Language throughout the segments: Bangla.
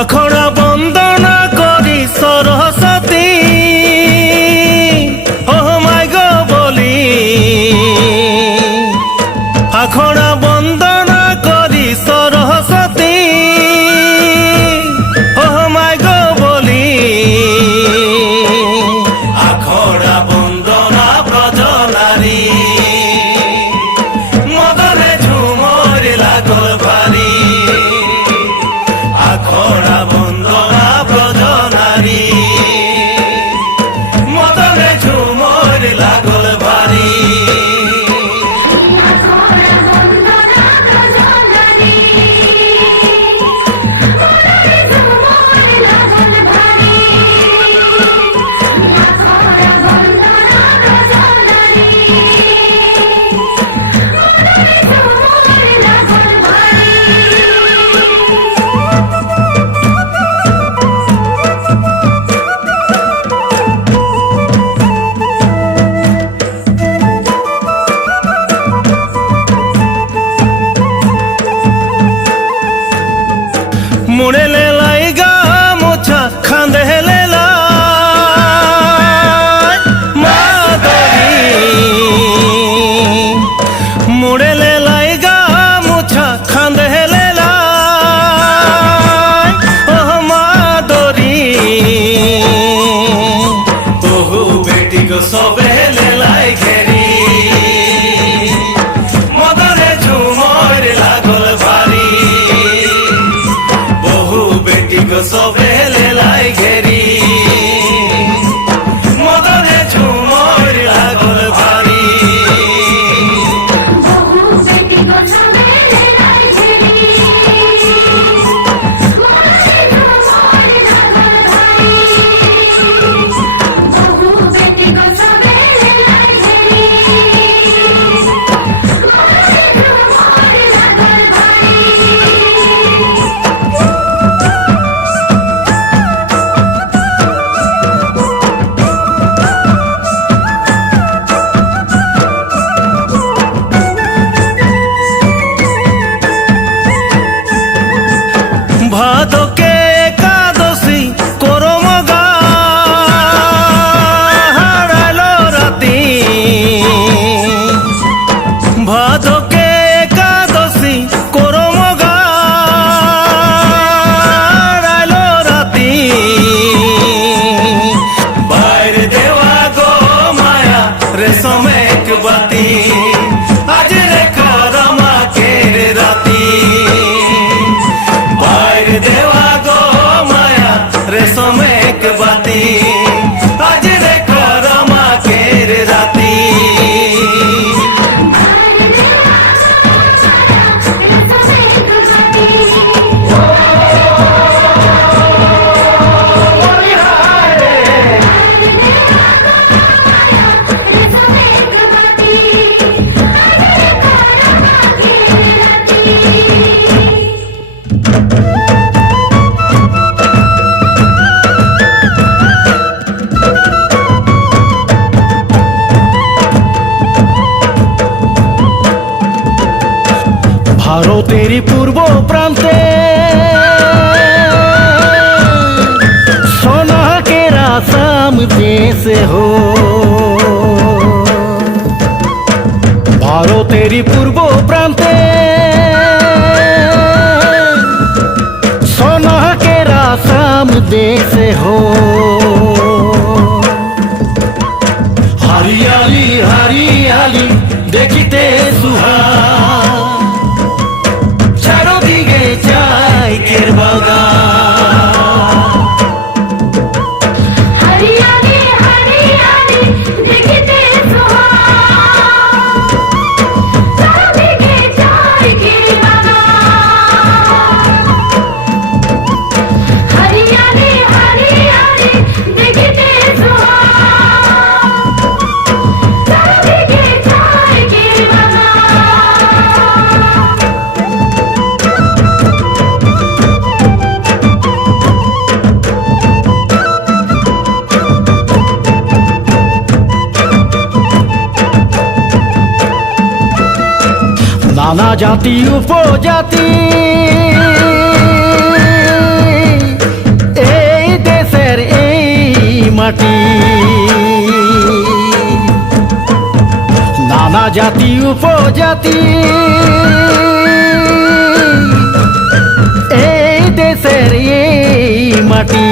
আখড়া বন্দনা করি সরস্বতী ও মাই গো বলি, আখড়া বন্দনা করি সরস্বতী ও মাই গো বলি, আখড়া বন্দনা ব্রজ নারী মদনে ঝুমর লাগল ভারী, আখড়া বন্দনা ব্রজ নারী মদনে ঝুমর লাগল ভারী। মুড়ে লেলাই গা মোছা খাঁদে লেলাই মাদরি, মুড়ে লেলাই গা মোছা খাঁদে লেলাই ও মাদরি, বহু বেটি গো সবে লেলাই ঘেরি মদনে ঝুমর লাগল ভারী, বেটি গো সবে লেলাই ঘেরি মদনে ঝুমর লাগল ভারী। বহু বেটি গো সবে ভারতেরই পূর্ব প্রান্তে সোনা के आसाम जैसे हो ভারতেরই পূর্ব প্রান্তে সোনা के आसाम जैसे हो हरियाली हरियाली देखते सुहान চারদিকে চাইকের বাগান हरियाली हरियाली देखते सुहान चारदिके चायकेर बागान हरियाली हरियाली देखते सुहान चारदिके चायकेर बागान নানা জাতি উপজাতি এই দেশের এই মাটি নানা জাতি উপজাতি এই দেশের এই মাটি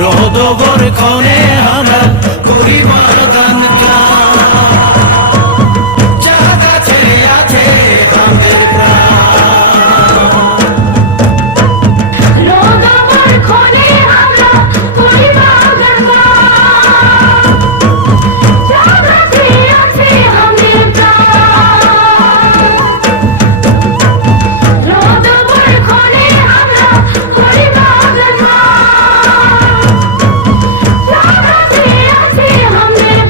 রোদগর ক্ষণে আমরা করি বাগান চা গাছে আছে আমাদের রোদগর ক্ষণে আমরা করি বাগান চা গাছে আছে আমাদের রোদগর ক্ষণে আমরা করি বাগান চা গাছে আছে আমাদের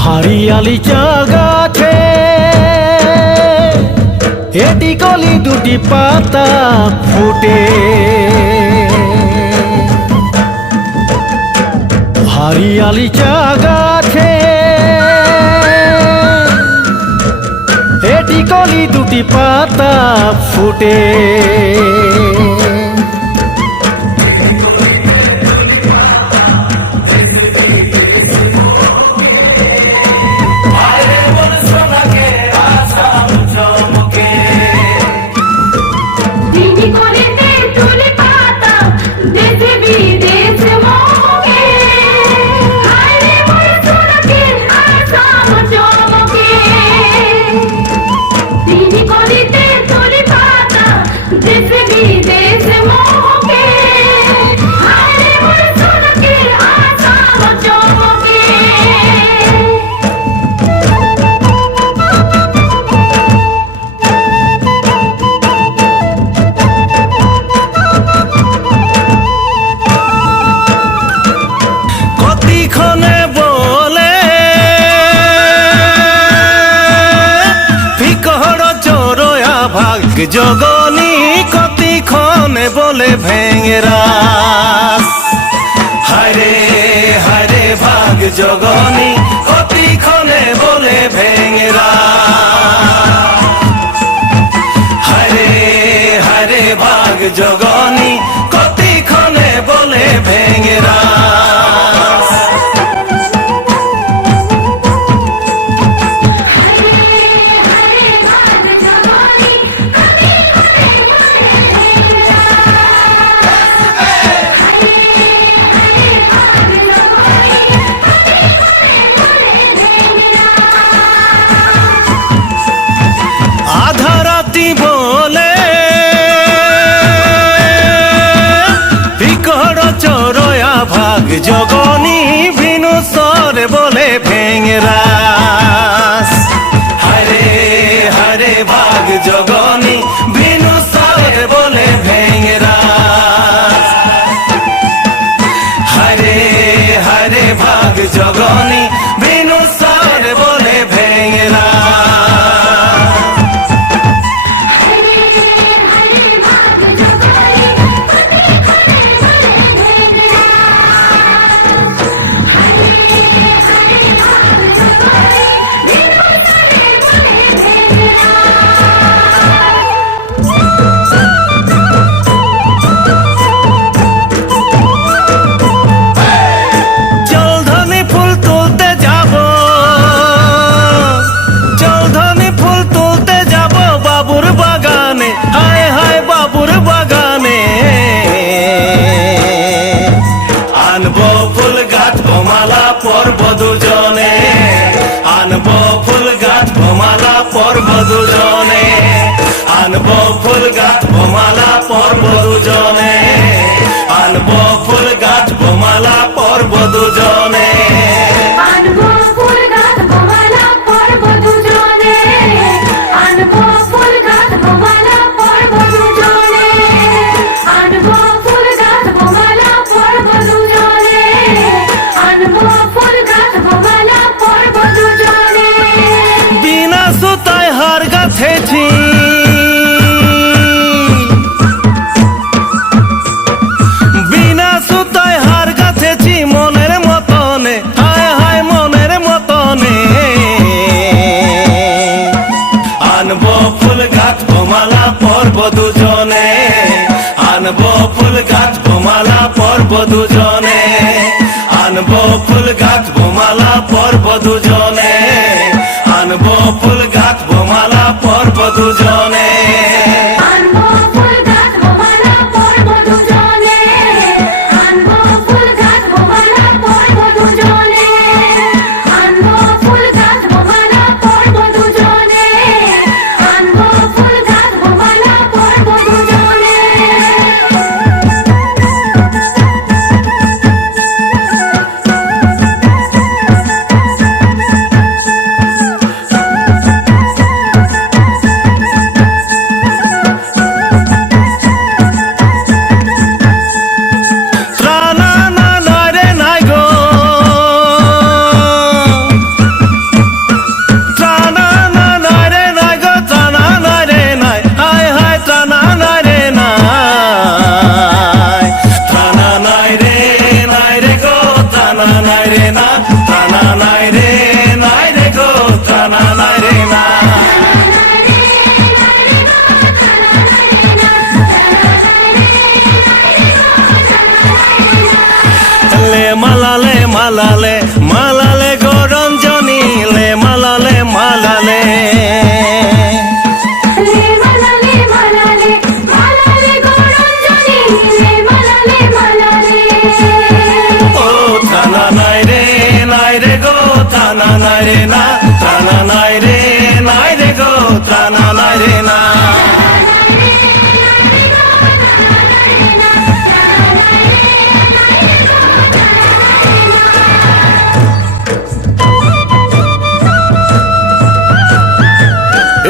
হারিয়ালি চা গাছে এটি কলি দুটি পাতা ফুটে হারিয়ালি চা গাছে এটি কলি দুটি পাতা ফুটে আরে মন সোনাকে আসাম চমকে দিদি কলিতে তুলি পাতা দেশে বিদেশে মোকে হায়রে মোর সোনাকে আসাম চমকে দিদি কলিতে তুলি পাতা দেশে বিদেশে মোকে হায়রে মোর সোনাকে আসাম চমকে কতিক্ষণে বলে ফিকহর চোরয়া ভাগ জগনি কতিক্ষণে বলে ভেঙেরা হায়রে হায়রে ভাগ জগনি কতিক্ষণে বলে ভেঙেরা হায়রে হায়রে ভাগ জগনি কতিক্ষণে বলে ভেঙেরা আধারাতি বলে ফিকর চোরয়া ভাগ জগনি ভিনু সরে বলে ভেঙেরা হায়রে হায়রে ভাগ জগনি ভিনু সরে বলে ভেঙেরা হায়রে হায়রে ভাগ জগনি ভিনু সরে বলে ভেঙেরা আনবো ফুল গাঁথবো মালা পরব দুজনে, আনবো ফুল গাঁথবো মালা পরব দুজনে, আনবো ফুল গাঁথবো মালা পরব দুজনে, আনবো ফুল গাঁথবো মালা পরব দুজনে। আনবো ফুল গাঁথবো মালা পরব দুজনে, আনবো ফুল গাঁথবো মালা পরব দুজনে, আনবো ফুল গাঁথবো মালা পরব দুজনে, আনবো ফুল গাঁথবো মালা পরব দুজনে। বিনা সুতায় হার গাঁথেছি, বিনা সুতায় হার গাঁথেছি মনের মতনে, হায় হায় মনের মতনে। আনবো ফুল গাঁথবো মালা পরব দুজনে, আনবো ফুল গাঁথবো মালা পরব দুজনে, আনবো ফুল গাঁথবো মালা পরব দুজনে, আনবো ফুল গাঁথবো মালা পরব দুজনে। আনবো ফুল গাঁথবো মালা পরব দুজনে, আনবো ফুল গাঁথবো মালা পরব দুজনে, আনবো ফুল গাঁথবো মালা পরব দুজনে, আনবো ফুল গাঁথবো মালা পরব দুজনে। ত্রানা না নয় রে নাই গো, ত্রানা না নয় রে নাই গো, ত্রানা নয় রে নাই, হায় হায় ত্রানা নয় রে নাই। ত্রানা নাই রে গো, ত্রানা নাই রে না, ত্রানা নাই রে গো, ত্রানা নাই রে না। লে মালালে মালালে মালালে গো রঞ্জনী, লে মালালে মালালে। লে মালালে মালালে মালালে গো রঞ্জনী, লে মালালে মালালে। ও ত্রানা নাই রে গো, ত্রানা নাই রে না, ত্রানা নাই রে গো, ত্রানা নাই রে না।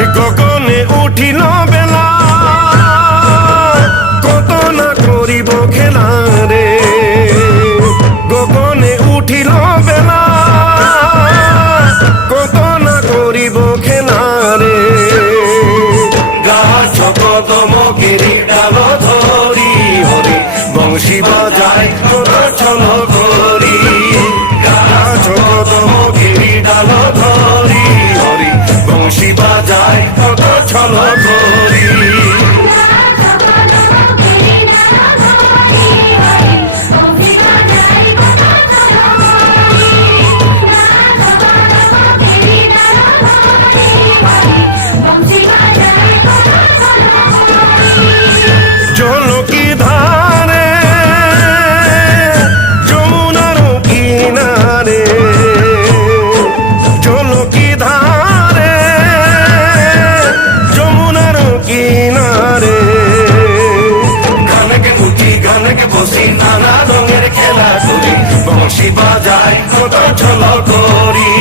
এ গগনে উঠিল বেলা, কত না করিব খেলা রে। গগনে উঠিল বেলা, কত না করিব খেলা রে। গাছ কদম গিরি ডাল ধরি, হরি বংশী বাজায় কত ছল করি। গাছ কদম গিরি ডাল ধরি, হরি বংশী বাজায় কত ছল করি। জলকি ধারে যমুনার কিনারে, জলকি ধারে যমুনার কিনারে। গানকে উঠি গানকে বসি, নানা রঙের খেলা করি, বংশী বাজায় কত ছল করি।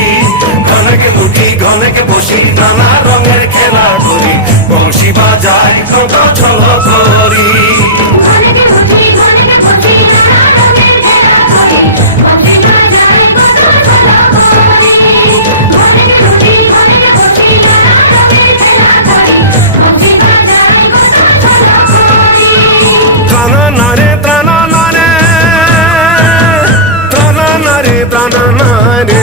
গানকে উঠি গানকে বসি, নানা রঙের খেলা করি, বংশী বাজায় কত ছল করি। ত্রানা নারে ত্রানা নারে, ত্রানা নারে ত্রানা নারে।